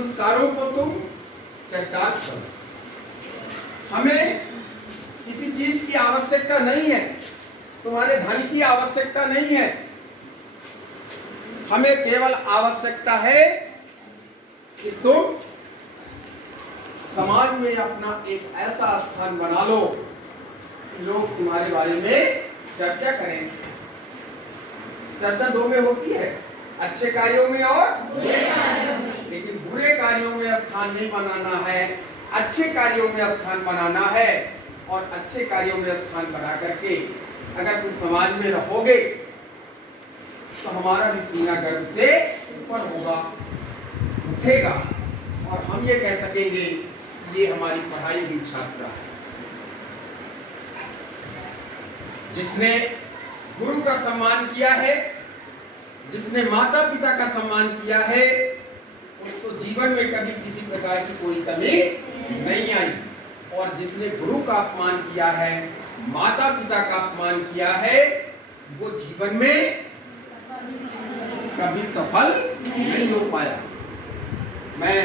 संस्कारों को तुम चरितार्थ करो। हमें किसी चीज की आवश्यकता नहीं है, तुम्हारे धन की आवश्यकता नहीं है, हमें केवल आवश्यकता है कि तुम समाज में अपना एक ऐसा स्थान बना लो कि लोग तुम्हारे बारे में चर्चा करें। चर्चा दो में होती है, अच्छे कार्यों में और बुरे कार्यों में। लेकिन बुरे कार्यों में स्थान नहीं बनाना है, अच्छे कार्यों में स्थान बनाना है। और अच्छे कार्यों में स्थान बना करके अगर तुम समाज में रहोगे तो हमारा भी सीना गर्व से ऊपर होगा, उठेगा, और हम ये कह सकेंगे ये हमारी पढ़ाई हुई छात्रा है। जिसने गुरु का सम्मान किया है, जिसने माता पिता का सम्मान किया है, उसको जीवन में कभी किसी प्रकार की कोई कमी नहीं आई। और जिसने गुरु का अपमान किया है, माता पिता का अपमान किया है, वो जीवन में कभी सफल नहीं हो पाया। मैं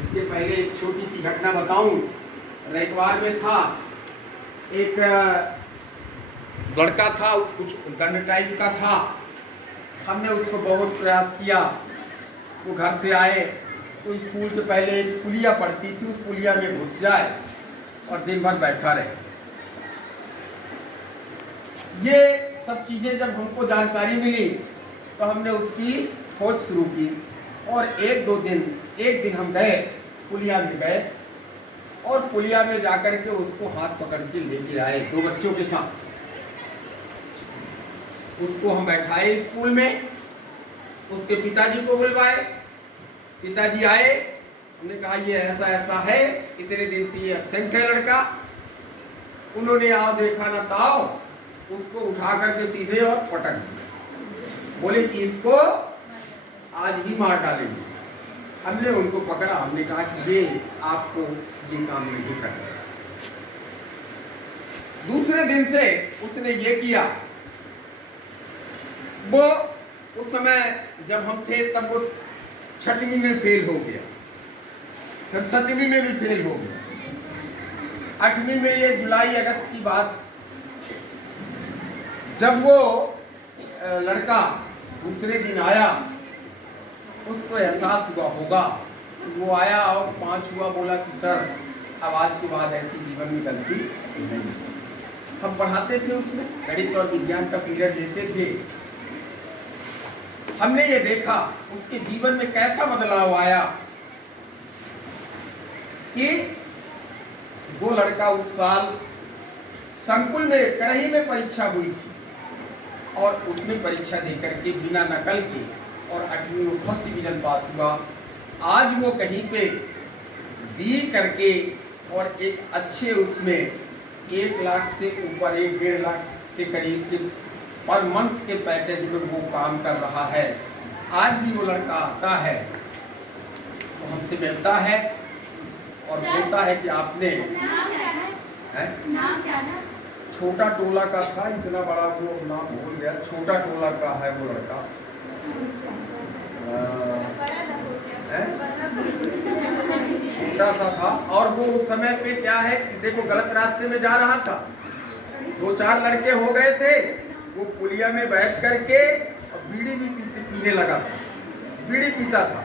इसके पहले एक छोटी सी घटना बताऊं। रैतवार में था, एक लड़का था, कुछ दंड टाइप का था। हमने उसको बहुत प्रयास किया। वो घर से आए तो स्कूल के पहले एक पुलिया पड़ती थी, उस पुलिया में घुस जाए और दिन भर बैठा रहे। ये सब चीजें जब हमको जानकारी मिली तो हमने उसकी खोज शुरू की। और एक दिन हम गए, पुलिया में गए, और पुलिया में जाकर के उसको हाथ पकड़ के लेके आए 2 बच्चों के साथ। उसको हम बैठाए स्कूल में, उसके पिताजी को बुलवाए। पिताजी आए, हमने कहा ये ऐसा ऐसा है, इतने दिन से ये एब्सेंट है लड़का। उन्होंने आओ देखा ना ताओ, उसको उठा करके सीधे और पटक दिया। बोले कि इसको आज ही मार डालेंगे। हमने उनको पकड़ा, हमने कहा कि ये आपको ये काम नहीं करना। दूसरे दिन से उसने ये किया। वो उस समय जब हम थे तब वो 6वीं में फेल हो गया, फिर 7वीं में भी फेल हो गया। 8वीं में, ये जुलाई अगस्त की बात, जब वो लड़का दूसरे दिन आया, उसको एहसास हुआ होगा। वो आया और 5 हुआ, बोला कि सर अब आज के बाद ऐसी जीवन में गलती नहीं। हम पढ़ाते थे, उसमें गणित और विज्ञान का पीरियड लेते थे। हमने ये देखा उसके जीवन में कैसा बदलाव आया कि वो लड़का उस साल संकुल में, करही में परीक्षा हुई थी, और उसमें परीक्षा देकर के बिना नकल के और 8वीं में फर्स्ट डिवीजन पास हुआ। आज वो कहीं पे बी करके और एक अच्छे उसमें 1 लाख से ऊपर, 1-1.5 लाख के करीब के पर मंथ के पैकेज में वो काम कर रहा है। आज भी वो लड़का आता है तो हमसे मिलता है और बोलता है कि आपने नाम क्या है? छोटा टोला का था, इतना बड़ा वो नाम भूल गया, छोटा टोला का है वो लड़का। छोटा सा था, और वो उस समय पे क्या है कि देखो गलत रास्ते में जा रहा था। 2-4 लड़के हो गए थे, वो पुलिया में बैठ करके और बीड़ी भी पीने लगा था, बीड़ी पीता था।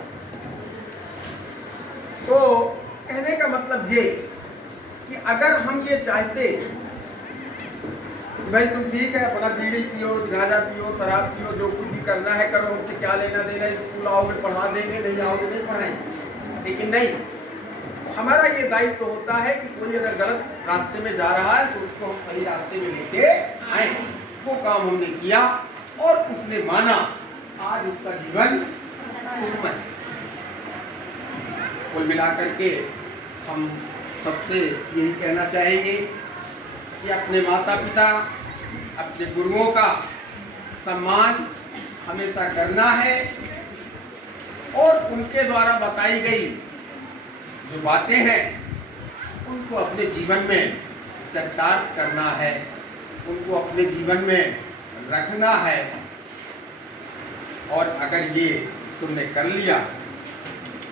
तो कहने का मतलब ये कि अगर हम ये चाहते भाई तुम ठीक है अपना बीड़ी पियो, गांजा पियो, शराब पियो, जो कुछ भी करना है करो, हमसे क्या लेना देना, स्कूल आओगे पढ़ा देंगे, नहीं आओगे नहीं पढ़ाएंगे। लेकिन नहीं, हमारा ये दायित्व तो होता है कि कोई अगर गलत रास्ते में जा रहा है तो उसको हम सही रास्ते में लेके आए। वो काम हमने किया और उसने माना, आज उसका जीवन सुखमय। कुल मिलाकर के हम सबसे यही कहना चाहेंगे कि अपने माता पिता, अपने गुरुओं का सम्मान हमेशा करना है, और उनके द्वारा बताई गई जो बातें हैं उनको अपने जीवन में चरितार्थ करना है, उनको अपने जीवन में रखना है। और अगर ये तुमने कर लिया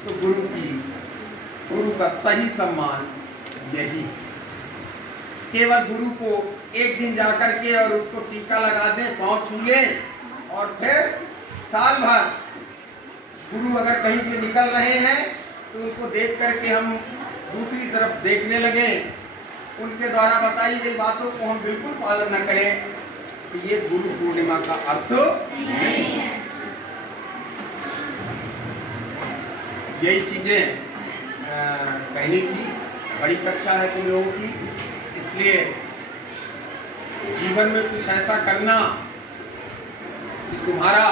तो गुरु का सही सम्मान यही। केवल गुरु को एक दिन जाकर के और उसको टीका लगा दें, पांव छू लें और फिर साल भर गुरु अगर कहीं से निकल रहे हैं तो उनको देख करके हम दूसरी तरफ देखने लगे, उनके द्वारा बताई गई बातों को हम बिल्कुल पालन न करें, तो ये गुरु पूर्णिमा का अर्थ नहीं है। यही चीजें कहनी थी। बड़ी कक्षा है तुम लोगों की, इसलिए जीवन में कुछ ऐसा करना कि तुम्हारा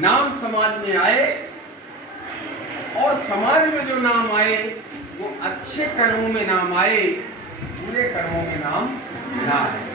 नाम समाज में आए, और समाज में जो नाम आए वो अच्छे कर्मों में नाम आए, बुरे कर्मों में नाम ना आए।